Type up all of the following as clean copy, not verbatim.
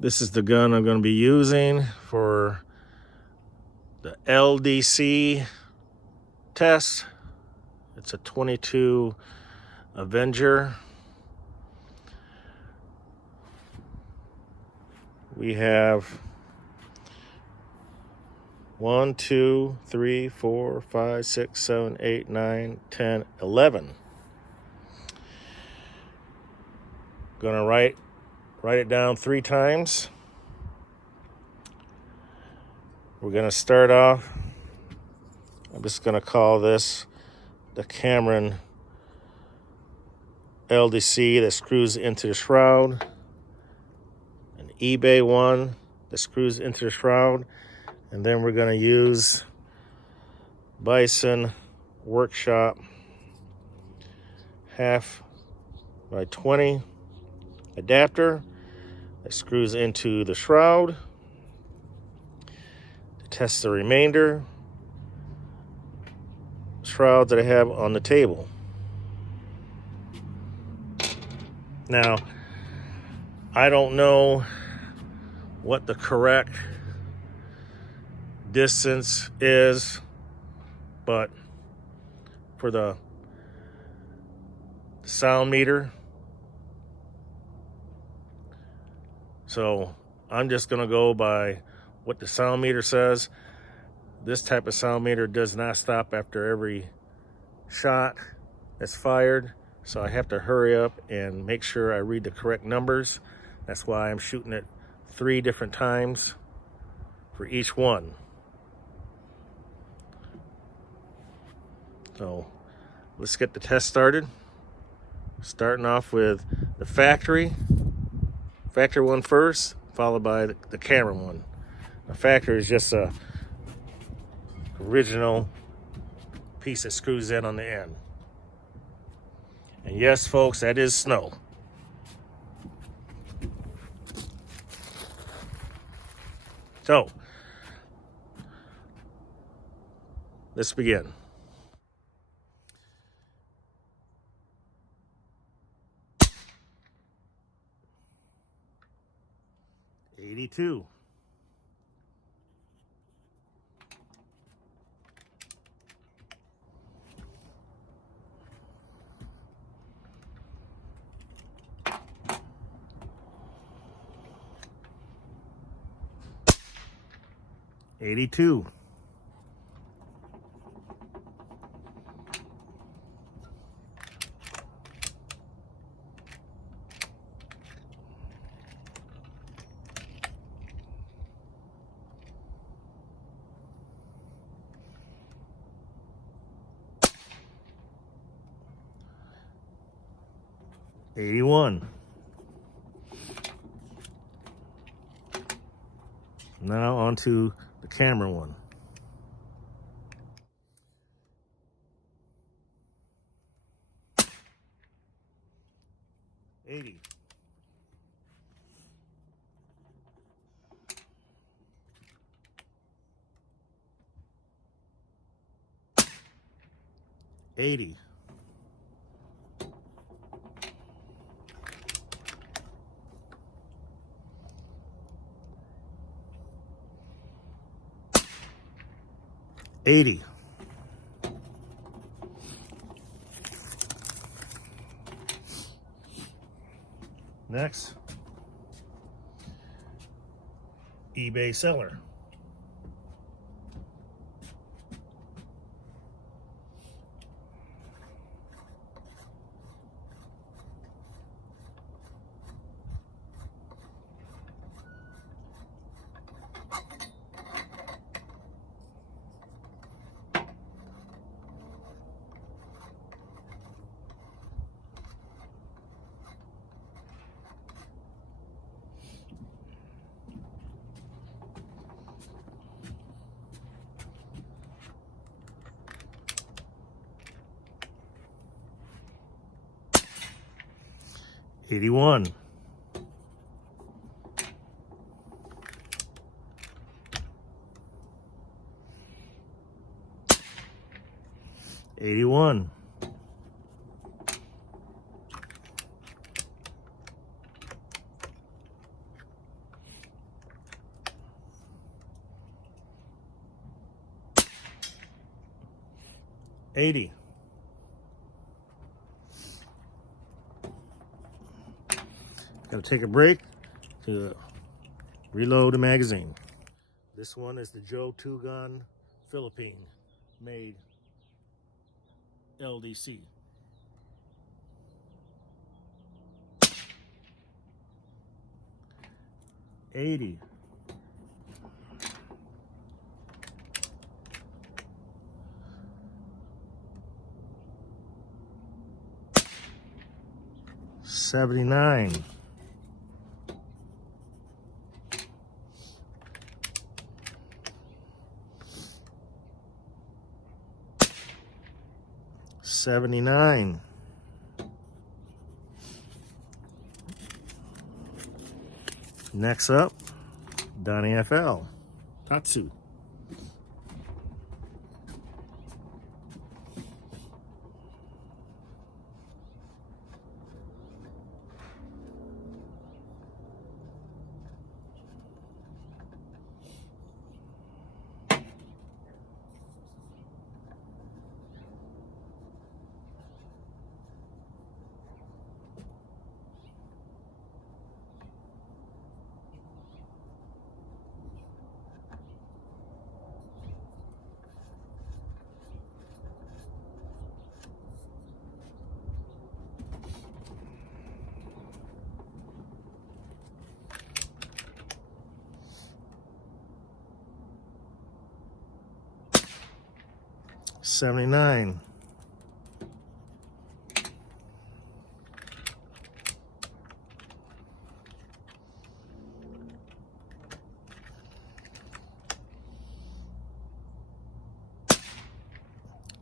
This is the gun I'm going to be using for the LDC test. It's a 22 Avenger. We have 1, 2, 3, 4, 5, 6, 7, 8, 9, 10, 11. Gonna write it down 3 times. We're gonna start off. I'm just gonna call this the Cameron LDC that screws into the shroud, an eBay one that screws into the shroud, and then we're gonna use Bison Workshop 1/2x20 adapter that screws into the shroud to test the remainder shrouds that I have on the table. Now, I don't know what the correct distance is, but for the sound meter, so I'm just gonna go by what the sound meter says. This type of sound meter does not stop after every shot that's fired, so I have to hurry up and make sure I read the correct numbers. That's why I'm shooting it 3 different times for each one. So let's get the test started. Starting off with the factory one first, followed by the Cameron one. The factory is just a original piece that screws in on the end. And yes, folks, that is snow. So let's begin. $82. $82. $81. Now on to the Cameron one. $80. $80. $80. Next, eBay seller. $81. $81. 80. Gotta take a break to reload the magazine. This one is the Joe 2-gun Philippine made LDC. $80. $79. $79. Next up, Donnie FL Tatsu. $79.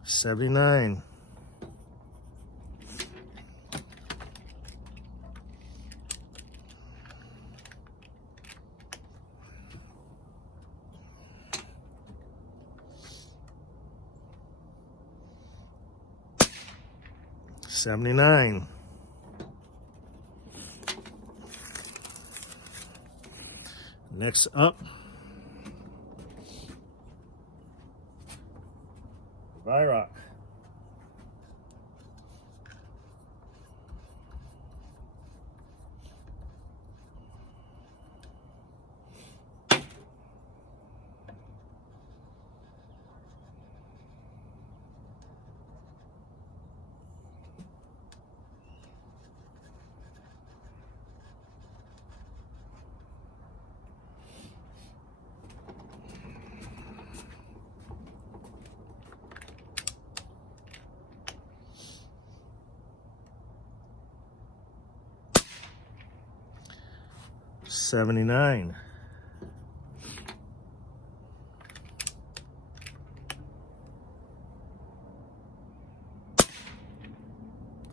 $79. $79. Next up, Virock. $79.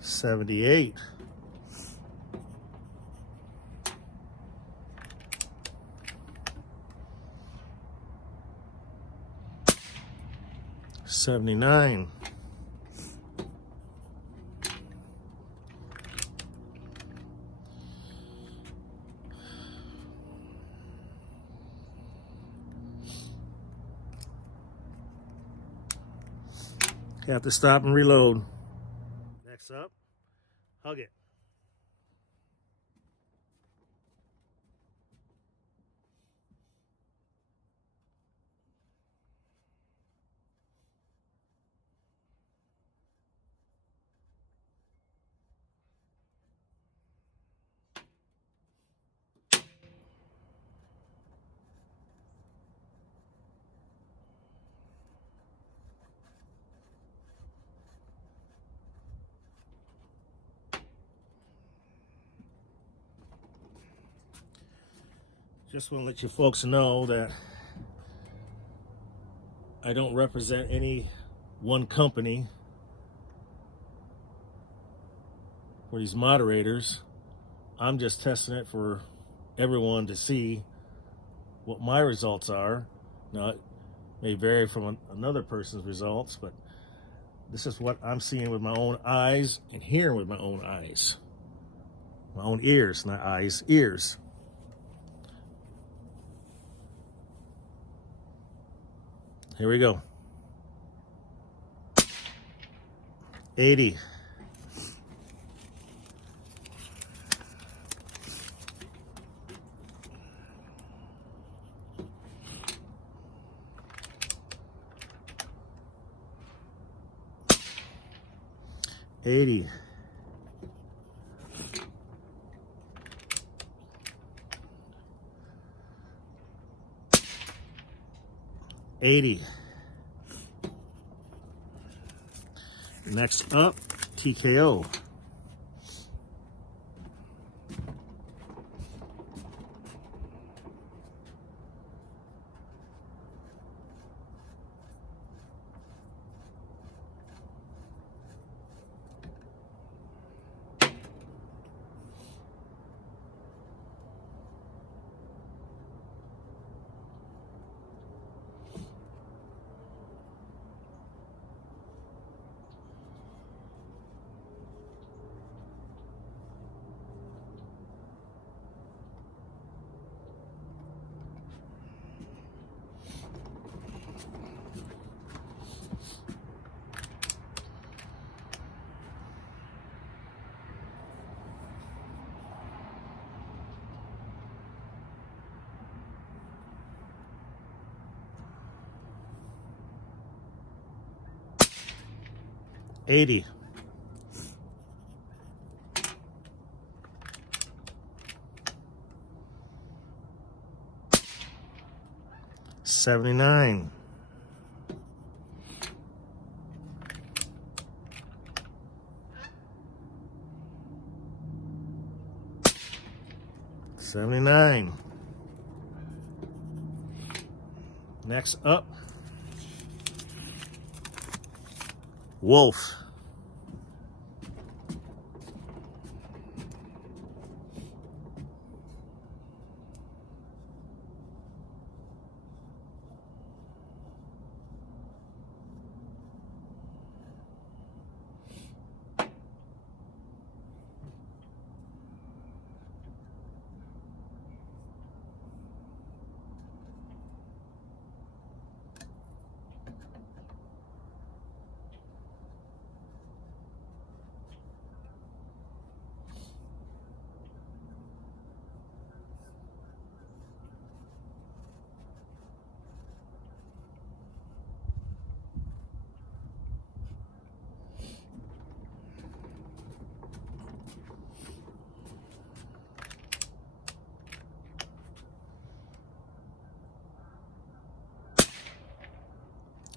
$78. $79. You have to stop and reload. Next up, Hug It. Just want to let you folks know that I don't represent any one company for these moderators. I'm just testing it for everyone to see what my results are. Now, it may vary from another person's results, but this is what I'm seeing with my own eyes and hearing with my own eyes. My own ears, not eyes, ears. Here we go. 80. 80. 80. Next up, TKO. 80. 79. 79. Next up, Wolf.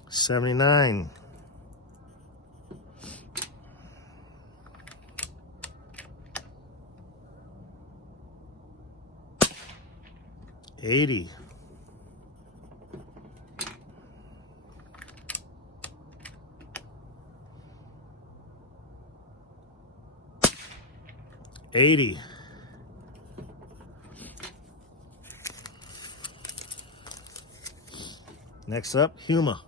$79. 80. 80. 'Next up, Huma.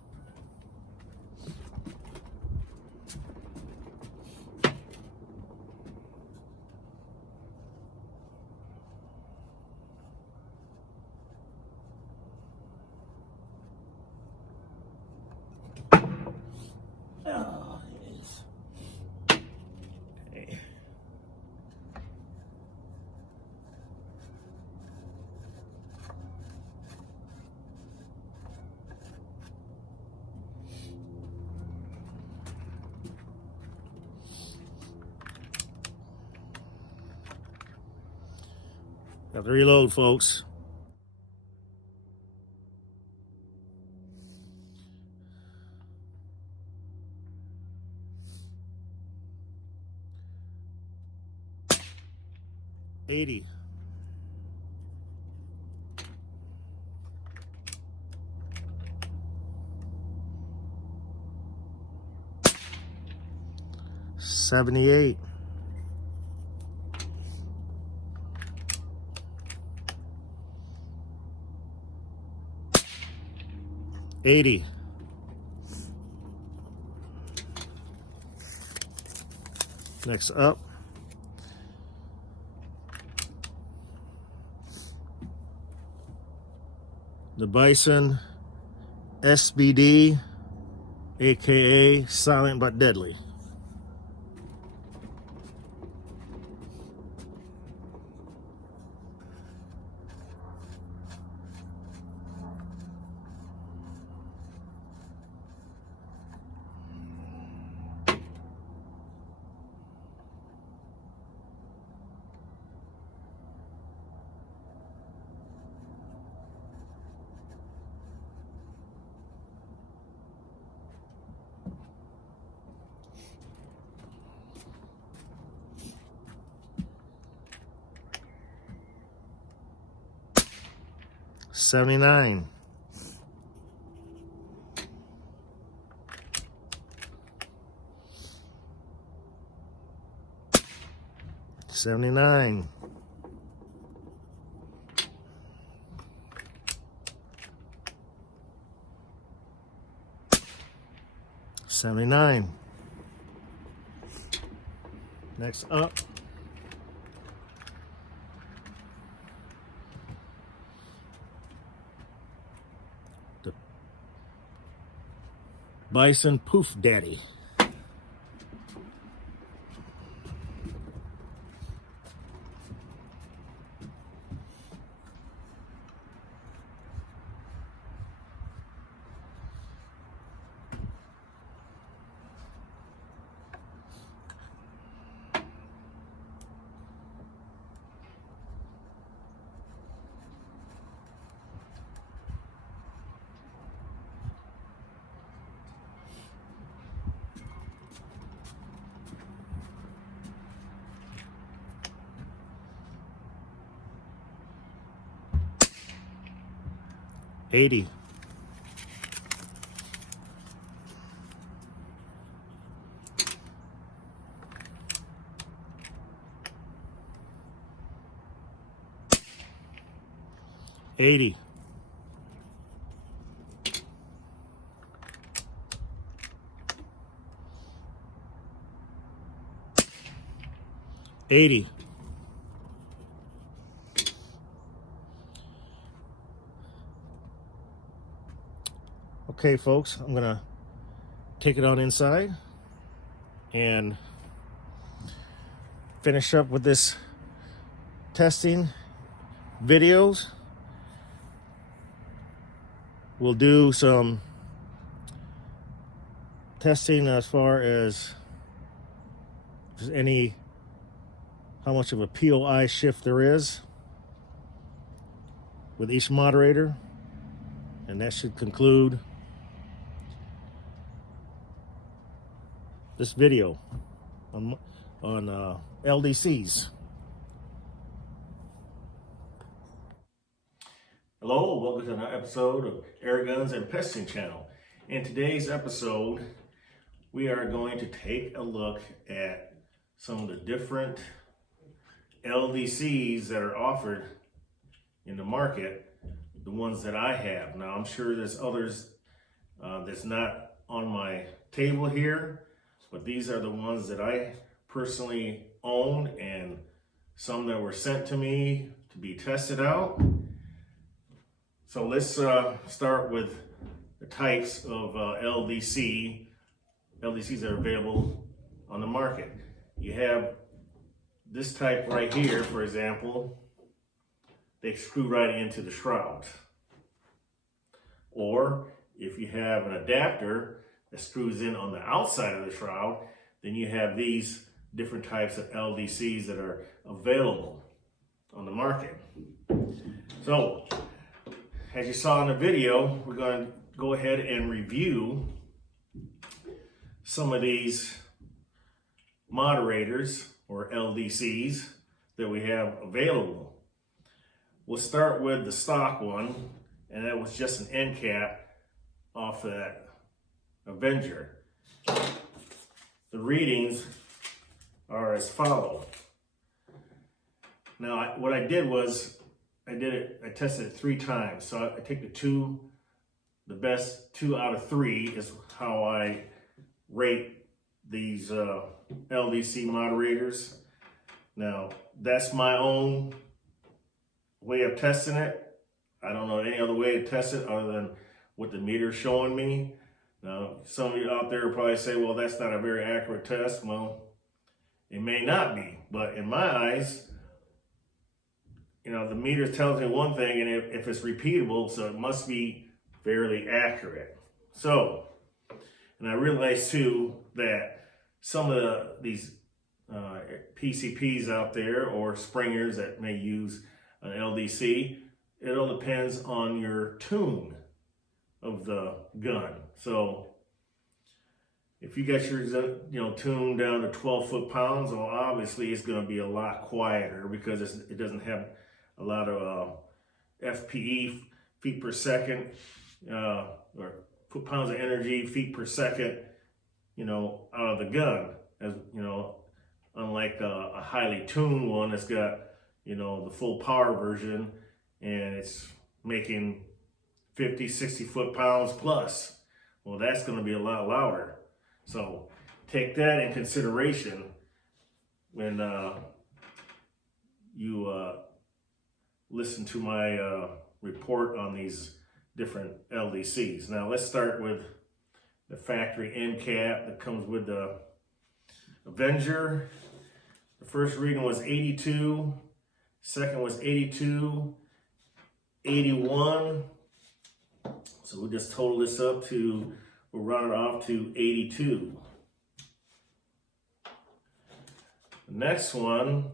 Oh, it is. Okay. Got to reload, folks. $80. 78. 80. 'Next up, the Bison SBD, aka Silent But Deadly. 79. 79. 79. Next up, the Bison Poof Daddy. $80. 80. 80. Okay, folks, I'm gonna take it on inside and finish up with this testing videos. We'll do some testing as far as if there's how much of a POI shift there is with each moderator, and that should conclude this video on LDCs. Hello, welcome to another episode of Air Guns and Pesting Channel. In today's episode, we are going to take a look at some of the different LDCs that are offered in the market, the ones that I have. Now, I'm sure there's others that's not on my table here, but these are the ones that I personally own and some that were sent to me to be tested out. So let's start with the types of LDCs that are available on the market. You have this type right here, for example, they screw right into the shrouds. Or if you have an adapter that screws in on the outside of the shroud, then you have these different types of LDCs that are available on the market. So, as you saw in the video, we're going to go ahead and review some of these moderators or LDCs that we have available. We'll start with the stock one, and that was just an end cap off of that Avenger. The readings are as follow. Now, what I did was I tested it 3 times. So I take the best 2 out of 3 is how I rate these LDC moderators. Now, that's my own way of testing it. I don't know any other way to test it other than what the meter's showing me. Now, some of you out there will probably say, well, that's not a very accurate test. Well, it may not be, but in my eyes, you know, the meter tells me one thing, and if it's repeatable, so it must be fairly accurate. So, and I realized too that some of these PCPs out there or springers that may use an LDC, it all depends on your tune of the gun. So if you got your tune down to 12 foot-pounds, well, obviously it's going to be a lot quieter because it doesn't have a lot of FPE feet per second, or pounds of energy, feet per second, out of the gun. As unlike a highly tuned one that's got, the full power version, and it's making 50, 60 foot-pounds plus. Well, that's going to be a lot louder. So take that in consideration when you listen to my report on these different LDCs. Now let's start with the factory end cap that comes with the Avenger. The first reading was 82, second was 82, 81. So we'll just total this up to, we'll round it off to 82. The next one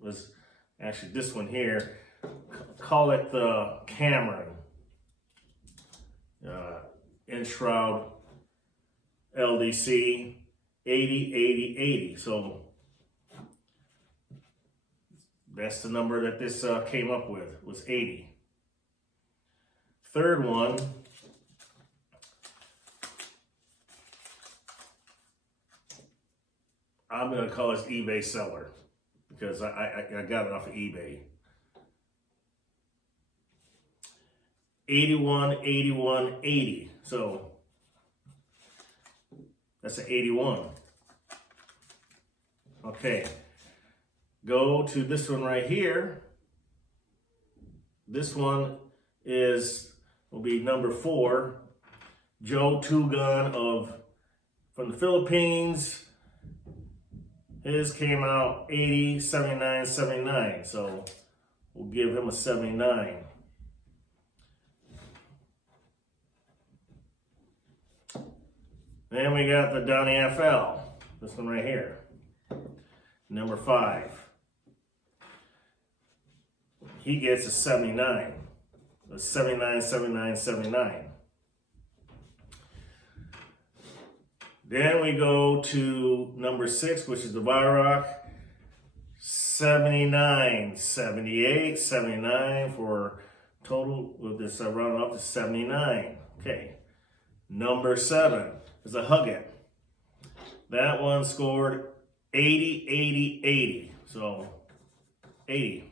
was actually this one here. Call it the Cameron Enshroud LDC 80, 80, 80. So that's the number that this came up with, was 80. Third one, I'm going to call this eBay seller because I got it off of eBay. 81, 81, 80. So that's an 81. Okay. Go to this one right here. This one will be number 4. Joe 2-gun from the Philippines. His came out 80, 79, 79. So we'll give him a 79. Then we got the Donnie FL, this one right here, number 5. He gets a 79, a 79, 79, 79. Then we go to number 6, which is the Vyrock, 79, 78, 79 for total, with this rounded up to 79. Okay, number 7. Is a Hugget. That one scored 80, 80, 80. So 80.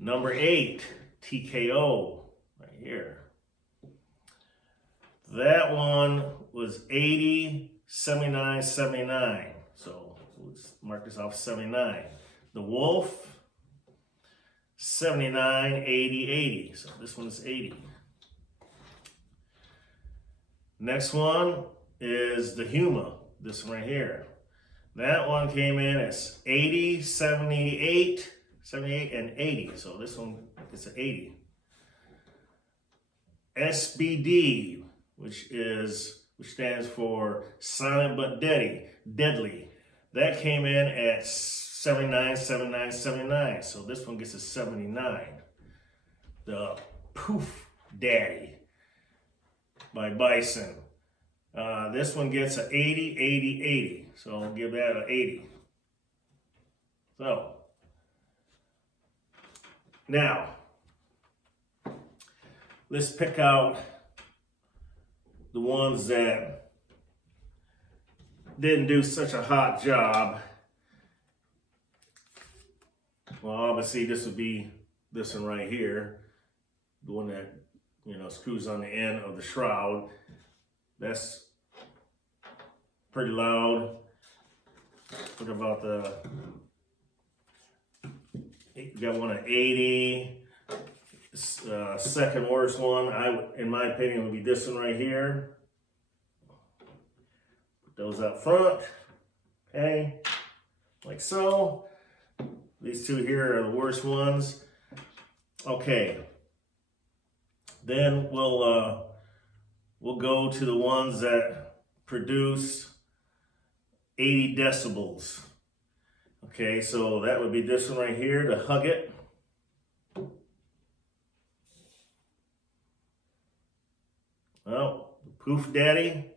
Number 8, TKO, right here. That one was 80, 79, 79. So let's mark this off 79. The Wolf, 79, 80, 80. So this one's 80. Next one is the Huma, this one right here. That one came in as 80, 78, 78, and 80. So this one is an 80. SBD, which stands for Silent But Deadly. That came in at 79, 79, 79. So this one gets a 79. The Poof Daddy by Bison. This one gets an 80, 80, 80. So I'll give that an 80. So, now, let's pick out the ones that didn't do such a hot job. Well, obviously this would be this one right here. The one that, screws on the end of the shroud. That's pretty loud. What about got one at 80. Second worst one, in my opinion, would be this one right here. Put those up front. Okay, like so. These two here are the worst ones. Okay. Then we'll go to the ones that produce 80 decibels. Okay, so that would be this one right here, the Hugget. Well, the Poof Daddy.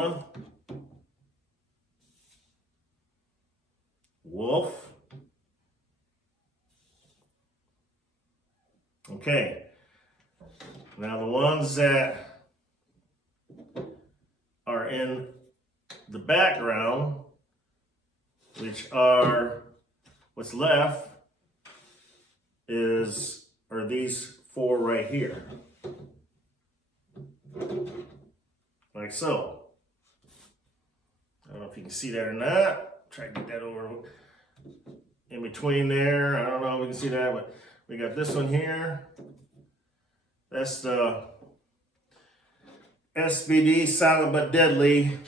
M, wolf. Okay, now the ones that are in the background, which are what's left, are these four right here. Like so. I don't know if you can see that or not. Try to get that over in between there. I don't know if we can see that, but we got this one here. That's the SBD, Silent But Deadly.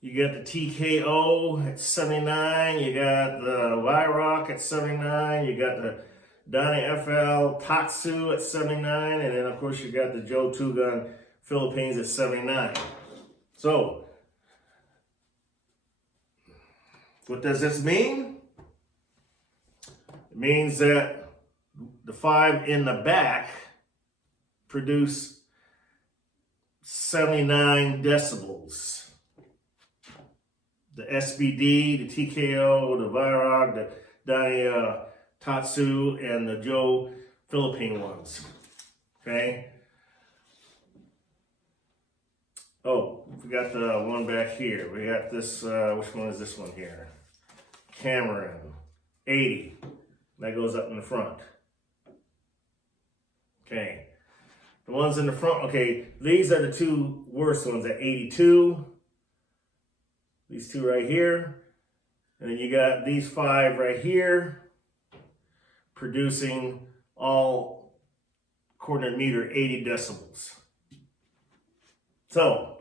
You got the TKO at 79. You got the Y-Rock at 79. You got the Donnie FL Tatsu at 79. And then, of course, you got the Joe Two Gun Philippines at 79. So, what does this mean? It means that the five in the back produce 79 decibels. The SBD, the TKO, the Virog, the Donnie Tatsu, and the Joe Philippine ones. Okay? Oh, we got the one back here. We got this, which one is this one here? Cameron, 80. That goes up in the front. Okay. The ones in the front, okay, these are the two worst ones at 82. These two right here. And then you got these five right here producing all, according to meter, 80 decibels. So,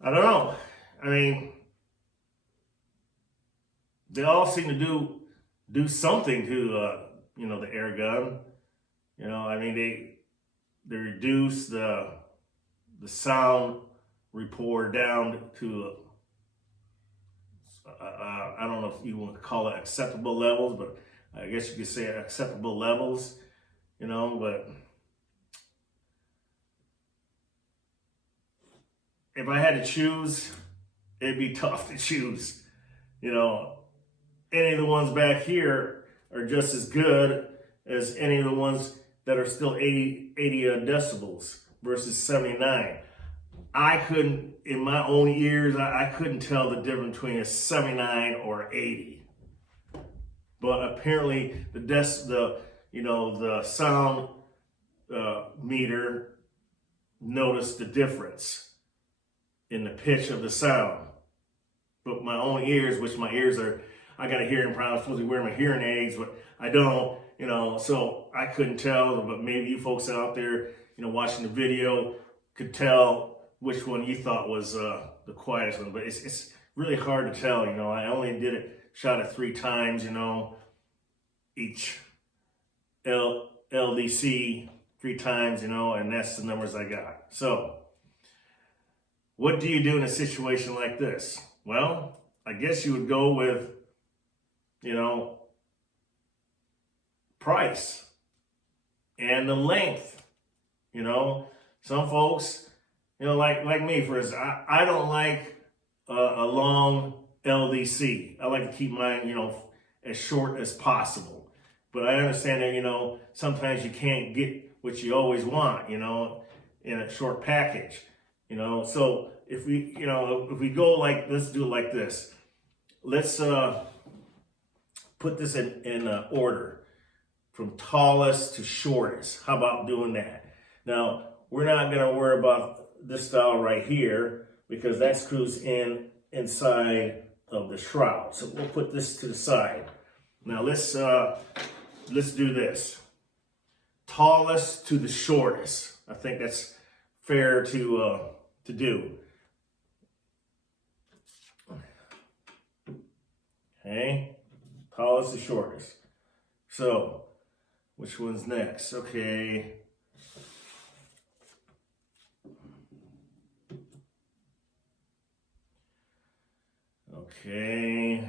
I don't know. I mean, they all seem to do something to, you know, the air gun. You know, I mean, they reduce the sound rapport down to, I don't know if you want to call it acceptable levels, but I guess you could say acceptable levels, you know, but if I had to choose, it'd be tough to choose. You know, any of the ones back here are just as good as any of the ones that are still 80 decibels versus 79. I couldn't, in my own ears, I couldn't tell the difference between a 79 or 80. But apparently the sound meter noticed the difference in the pitch of the sound. But my own ears, which my ears are, I got a hearing problem, I'm supposed to wear my hearing aids, but I don't, you know, so I couldn't tell. But maybe you folks out there, you know, watching the video could tell which one you thought was the quietest one. But it's really hard to tell, you know. I only shot it 3 times, you know, each LDC 3 times, you know, and that's the numbers I got. So, what do you do in a situation like this? Well, I guess you would go with, you know, price and the length. You know, some folks, you know, like me, for instance, I don't like a long LDC. I like to keep mine, you know, as short as possible. But I understand that, you know, sometimes you can't get what you always want, you know, in a short package, you know. So if we go like, let's do it like this. Let's put this in order from tallest to shortest. How about doing that? Now, we're not going to worry about this style right here because that screws inside of the shroud. So we'll put this to the side. Now let's do this. Tallest to the shortest. I think that's fair to do. Okay, tallest to shortest. So, which one's next? Okay. Okay.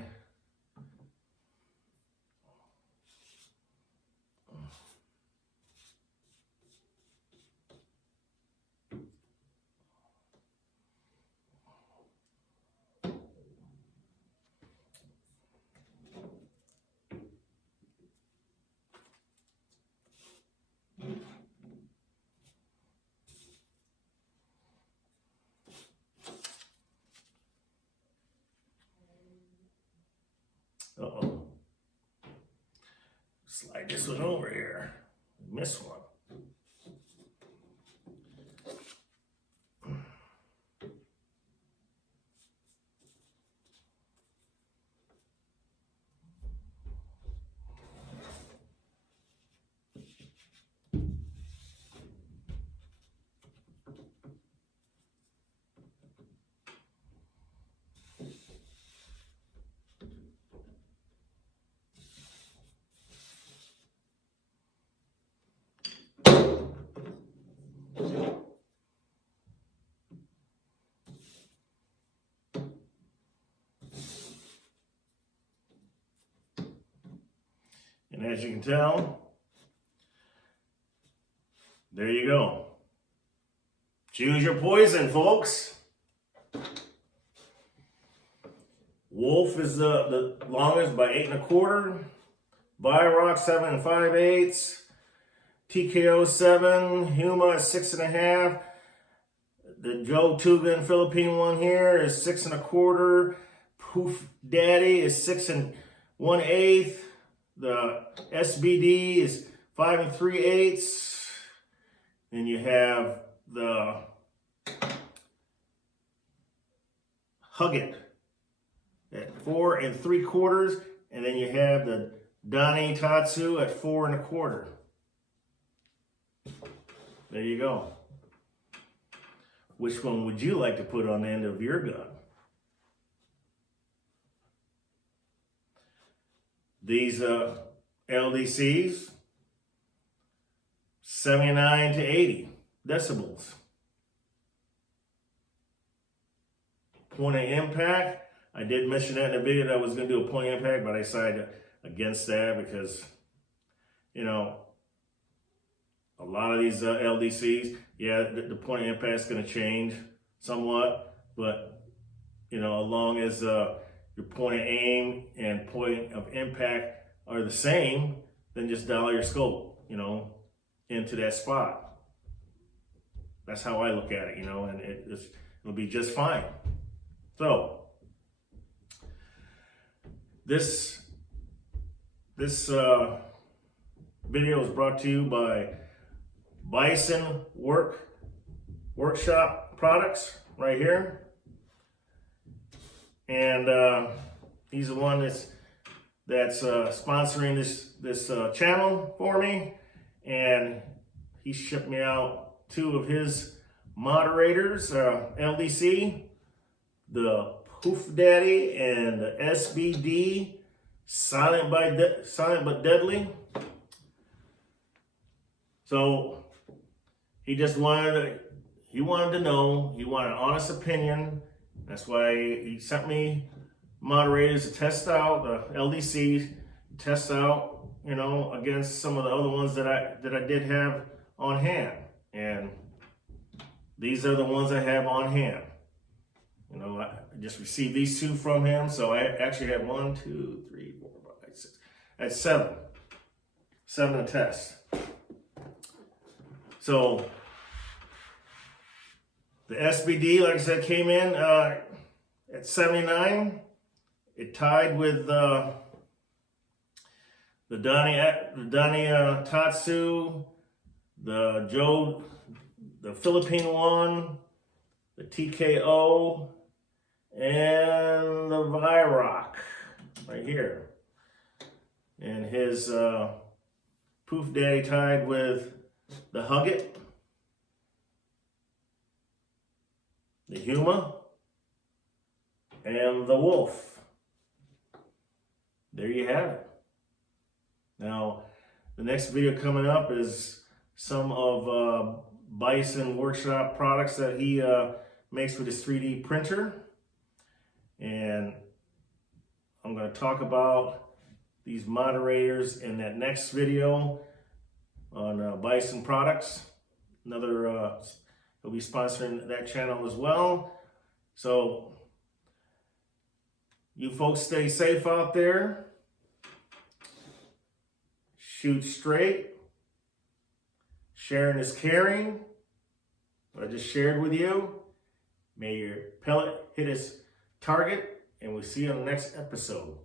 this one over here. Missed one. And as you can tell, there you go. Choose your poison, folks. Wolf is the longest by 8 1/4. Byrock 7 5/8. TKO 7. Huma is 6 1/2. The Joe Tugan Philippine one here is 6 1/4. Poof Daddy is 6 1/8. The SBD is 5 3/8. Then you have the Hug It at 4 3/4. And then you have the Donnie Tatsu at 4 1/4. There you go. Which one would you like to put on the end of your gun? These LDCs, 79 to 80 decibels. Point of impact, I did mention that in the video that I was going to do a point of impact, but I decided against that because, you know, a lot of these LDCs, yeah, the point of impact is going to change somewhat, but, you know, as long as your point of aim and point of impact are the same, then just dial your scope, you know, into that spot. That's how I look at it, you know, and it'll be just fine. So, this video is brought to you by Bison Workshop Products right here. And he's the one that's sponsoring this channel for me, and he shipped me out 2 of his moderators, LDC, the Poof Daddy and the SBD, Silent but Deadly. So he just wanted to know, he wanted an honest opinion. That's why he sent me moderators to test out, the LDC, test out, you know, against some of the other ones that I did have on hand. And these are the ones I have on hand. You know, I just received these 2 from him, so I actually had 1, 2, 3, 4, 5, 6. I had 7. 7 to test. So the SBD, like I said, came in at 79. It tied with the Donnie Tatsu, the Philippine one, the TKO, and the Vyrock right here. And his Poof Daddy tied with the Hug It, the Huma, and the Wolf. There you have it. Now, the next video coming up is some of Bison Workshop products that he makes with his 3D printer. And I'm going to talk about these moderators in that next video on Bison products. Another, he'll be sponsoring that channel as well. So, you folks stay safe out there. Shoot straight. Sharing is caring. What I just shared with you. May your pellet hit its target, and we'll see you on the next episode.